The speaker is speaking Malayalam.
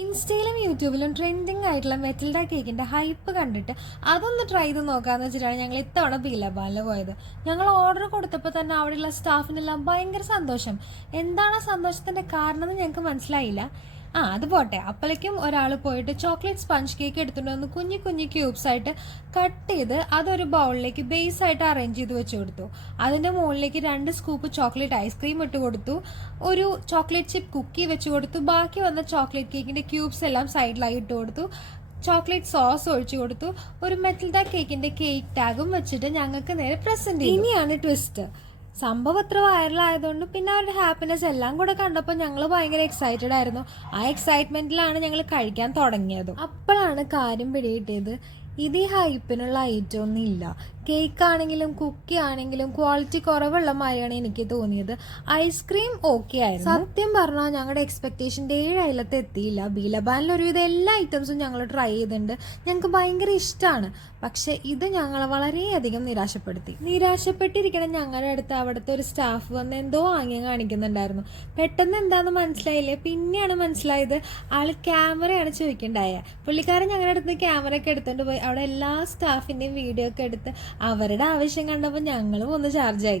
ഇൻസ്റ്റയിലും യൂട്യൂബിലും ട്രെൻഡിങ് ആയിട്ടുള്ള മെറ്റിൽഡ കേക്കിന്റെ ഹൈപ്പ് കണ്ടിട്ട് അതൊന്ന് ട്രൈ ചെയ്ത് നോക്കാന്ന് വെച്ചിട്ടാണ് ഞങ്ങൾ ഇത്തവണ ബീലബാനിൽ പോയത്. ഞങ്ങൾ ഓർഡർ കൊടുത്തപ്പോൾ തന്നെ അവിടെയുള്ള സ്റ്റാഫിനെല്ലാം ഭയങ്കര സന്തോഷം. എന്താണ് ആ സന്തോഷത്തിന്റെ കാരണം എന്ന് ഞങ്ങൾക്ക് മനസ്സിലായില്ല. അത് പോട്ടെ. അപ്പോഴേക്കും ഒരാൾ പോയിട്ട് ചോക്ലേറ്റ് സ്പഞ്ച് കേക്ക് എടുത്തുകൊണ്ട് വന്ന് കുഞ്ഞു കുഞ്ഞു ക്യൂബ്സ് ആയിട്ട് കട്ട് ചെയ്ത് അതൊരു ബൗളിലേക്ക് ബേസ് ആയിട്ട് അറേഞ്ച് ചെയ്ത് വെച്ച് കൊടുത്തു. അതിന്റെ മുകളിലേക്ക് 2 സ്കൂപ്പ് ചോക്ലേറ്റ് ഐസ്ക്രീം ഇട്ട് കൊടുത്തു, ഒരു ചോക്ലേറ്റ് ചിപ്പ് കുക്കി വെച്ച് കൊടുത്തു, ബാക്കി വന്ന ചോക്ലേറ്റ് കേക്കിന്റെ ക്യൂബ്സ് എല്ലാം സൈഡിലായി ഇട്ട് കൊടുത്തു, ചോക്ലേറ്റ് സോസ് ഒഴിച്ചു കൊടുത്തു, ഒരു മെറ്റിൽഡ കേക്കിന്റെ കേക്ക് ടാഗും വെച്ചിട്ട് ഞങ്ങൾക്ക് നേരെ പ്രസന്റ് ചെയ്തു. ഇനിയാണ് ട്വിസ്റ്റ്. സംഭവം അത്ര വൈറലായതുകൊണ്ട് പിന്നെ അവരുടെ ഹാപ്പിനെസ് എല്ലാം കൂടെ കണ്ടപ്പോൾ ഞങ്ങൾ ഭയങ്കര എക്സൈറ്റഡ് ആയിരുന്നു. ആ എക്സൈറ്റ്മെന്റിലാണ് ഞങ്ങൾ കഴിക്കാൻ തുടങ്ങിയത്. അപ്പോഴാണ് കാര്യം പിടികിട്ടിയത്, ഇത് ഈ ഹൈപ്പിനുള്ള ഐറ്റം ഒന്നും ഇല്ല. കേക്ക് ആണെങ്കിലും കുക്കി ആണെങ്കിലും ക്വാളിറ്റി കുറവുള്ള മാതിരിയാണ് എനിക്ക് തോന്നിയത്. ഐസ്ക്രീം ഓക്കെ ആയിരുന്നു. സത്യം പറഞ്ഞാൽ ഞങ്ങളുടെ എക്സ്പെക്ടേഷൻ്റെ 7 അയലത്ത് എത്തിയില്ല. ബീലബാനിൽ ഒരുവിധം എല്ലാ ഐറ്റംസും ഞങ്ങൾ ട്രൈ ചെയ്തിട്ടുണ്ട്. ഞങ്ങൾക്ക് ഭയങ്കര ഇഷ്ടമാണ്. പക്ഷെ ഇത് ഞങ്ങളെ വളരെയധികം നിരാശപ്പെട്ടിരിക്കണം. ഞങ്ങളുടെ അടുത്ത് അവിടുത്തെ ഒരു സ്റ്റാഫ് വന്ന് എന്തോ ആംഗ്യം കാണിക്കുന്നുണ്ടായിരുന്നു. പെട്ടെന്ന് എന്താണെന്ന് മനസ്സിലായില്ലേ. പിന്നെയാണ് മനസ്സിലായത് ആള് ക്യാമറയാണ് ചോദിക്കണ്ടായ. പുള്ളിക്കാരൻ ഞങ്ങളുടെ അടുത്ത് ക്യാമറ ഒക്കെ എടുത്തുകൊണ്ട് പോയി അവിടെ എല്ലാ സ്റ്റാഫിൻ്റെയും വീഡിയോ ഒക്കെ എടുത്ത് അവരുടെ ആവശ്യം കണ്ടപ്പോൾ ഞങ്ങളും ഒന്ന് ചാർജായി.